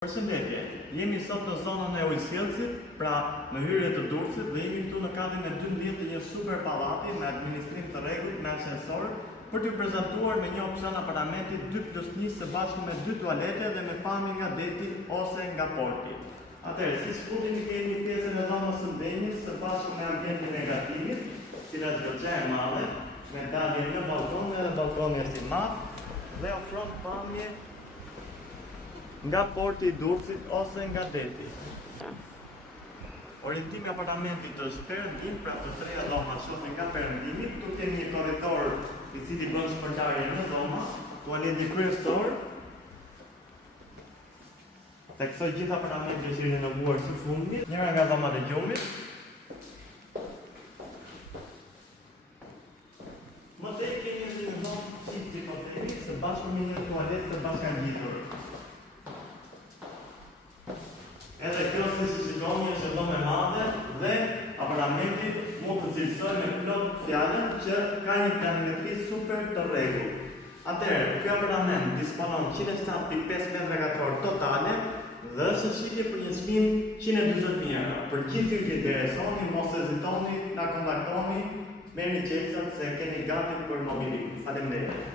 Përshëndetje, jemi sot në zonën e Ujësjellësit, pra në hyrje të Durrësit dhe jemi këtu në katin e 12 të një super pallati me administrim të rregullt me ascensor për t'ju prezantuar me një opsion apartamenti 2+1 së bashku me 2 tualete dhe me pamje nga deti ose nga porti. Atëherë, si futemi kemi pjesën e dhomës së ndenjës së bashku me ambientin negativit, cila është e madhe, me dalje në balkon dhe balkoni është i madh dhe ofron pamje nga porti i Durrësit ose nga deti. Orientimi i apartamentit është perëndim, pra të treja dhoma shohin nga perëndimi. Këtu kemi një korridor i cili bën shpërndarje në dhoma, tualeti kryesor. Teksoj gjithë apartamentin është i renovuar së fundmi, njëra nga dhomat e gjumit. Më tej kemi një dhomë çifti po themi, së bashku me një tualetë të bashkangjitur. Edhe kjo si shikoni është e dhomë e madhe dhe apartamenti mund të cilësoj me plot fjalën që ka një planimetri super të rregullt. Atëherë, ky apartament disponon 107.5 m2 totale dhe është shitje për një çmim 140.000 euro. Për gjithë ju që interesoni, mos hezitoni, na kontaktoni, merrni qeksat se keni gati për mobilim. Faleminderit.